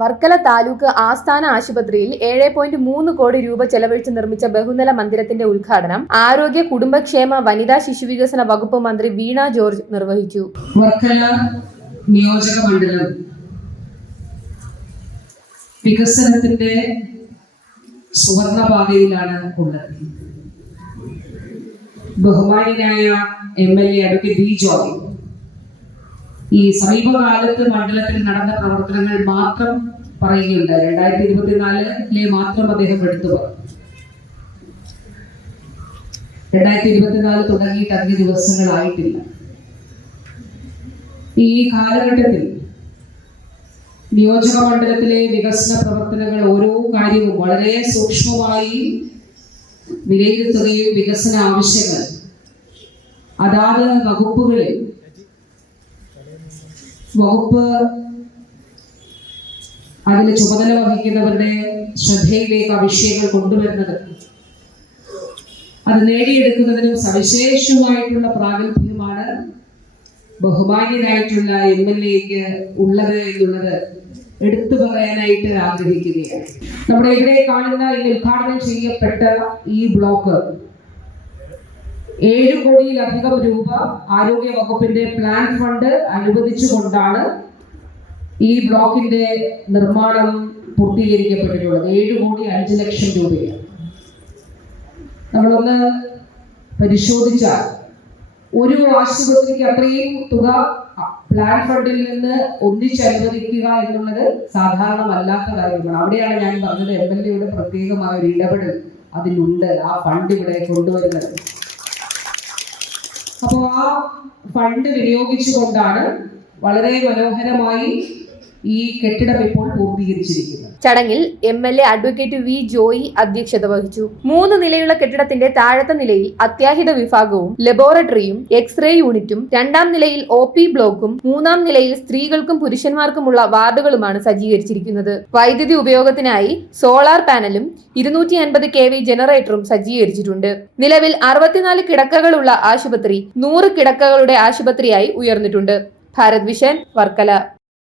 വർക്കല താലൂക്ക് ആസ്ഥാന ആശുപത്രിയിൽ 7.3 കോടി രൂപ ചെലവഴിച്ച് നിർമ്മിച്ച ബഹുനില മന്ദിരത്തിന്റെ ഉദ്ഘാടനം ആരോഗ്യ കുടുംബക്ഷേമ വനിതാ ശിശുവികസന വകുപ്പ് മന്ത്രി വീണ ജോർജ് നിർവഹിച്ചു. വർക്കല നിയോജക മണ്ഡലം വികസനത്തിന്റെ സുവർണപാതയിലാണ് ഉള്ളത്. ബഹുമാന്യനായ MLA അഡ്വക്കേറ്റ് വി ജോയ് ഈ സമീപകാലത്ത് മണ്ഡലത്തിൽ നടന്ന പ്രവർത്തനങ്ങൾ മാത്രം പറയുകയുണ്ട്. 2024 മാത്രം അദ്ദേഹം എടുത്തു പറഞ്ഞു. 2024 തുടങ്ങിയിട്ട് അധിക ദിവസങ്ങളായിട്ടില്ല. ഈ കാലഘട്ടത്തിൽ നിയോജക മണ്ഡലത്തിലെ വികസന പ്രവർത്തനങ്ങൾ ഓരോ കാര്യവും വളരെ സൂക്ഷ്മമായി വിലയിരുത്തുകയും വികസന ആവശ്യങ്ങൾ അതാത് വകുപ്പ് അതിന് ചുമതല വഹിക്കുന്നവരുടെ ശ്രദ്ധയിലേക്ക് ആ വിഷയങ്ങൾ കൊണ്ടുവരുന്നത്, അത് നേടിയെടുക്കുന്നതിനും സവിശേഷമായിട്ടുള്ള പ്രാഗൽഭ്യമാണ് ബഹുമാന്യനായിട്ടുള്ള MLAക്ക് ഉള്ളത് എന്നുള്ളത് എടുത്തു പറയാനായിട്ട് ആഗ്രഹിക്കുകയാണ്. നമ്മുടെ ഇവിടെ കാണുന്ന ഈ ഉദ്ഘാടനം ചെയ്യപ്പെട്ട ഈ ബ്ലോക്ക് 7 കോടിയിലധികം രൂപ ആരോഗ്യ വകുപ്പിന്റെ പ്ലാൻ ഫണ്ട് അനുവദിച്ചുകൊണ്ടാണ് ഈ ബ്ലോക്കിന്റെ നിർമ്മാണം പൂർത്തീകരിക്കപ്പെട്ടിട്ടുള്ളത്. 7,05,00,000 രൂപയാണ്. നമ്മളൊന്ന് പരിശോധിച്ചാൽ ഒരു ആശുപത്രിക്ക് അത്രയും തുക പ്ലാൻ ഫണ്ടിൽ നിന്ന് ഒന്നിച്ചനുവദിക്കുക എന്നുള്ളത് സാധാരണമല്ലാത്ത കാര്യമാണ്. അവിടെയാണ് ഞാൻ പറഞ്ഞത് MLAയുടെ പ്രത്യേകമായ ഒരു ഇടപെടൽ അതിലുണ്ട്. ആ ഫണ്ട് ഇവിടെ കൊണ്ടുവരുന്നത്. അപ്പോൾ ആ ഫണ്ട് വിനിയോഗിച്ചുകൊണ്ടാണ് വളരെ മനോഹരമായി ഈ കെട്ടിടം ഇപ്പോൾ പൂർത്തീകരിച്ചിരിക്കുന്നത്. ചടങ്ങിൽ MLA അഡ്വക്കേറ്റ് വി ജോയി അധ്യക്ഷത വഹിച്ചു. 3 നിലയുള്ള കെട്ടിടത്തിന്റെ താഴത്തെ നിലയിൽ അത്യാഹിത വിഭാഗവും ലബോറട്ടറിയും എക്സ്റേ യൂണിറ്റും, 2ാം നിലയിൽ OP ബ്ലോക്കും, 3ാം നിലയിൽ സ്ത്രീകൾക്കും പുരുഷന്മാർക്കുമുള്ള വാർഡുകളുമാണ് സജ്ജീകരിച്ചിരിക്കുന്നത്. വൈദ്യുതി ഉപയോഗത്തിനായി സോളാർ പാനലും 250 kV ജനറേറ്ററും സജ്ജീകരിച്ചിട്ടുണ്ട്. നിലവിൽ 64 കിടക്കകളുള്ള ആശുപത്രി 100 കിടക്കകളുടെ ആശുപത്രിയായി ഉയർന്നിട്ടുണ്ട്. ഭാരത് വിഷൻ, വർക്കല.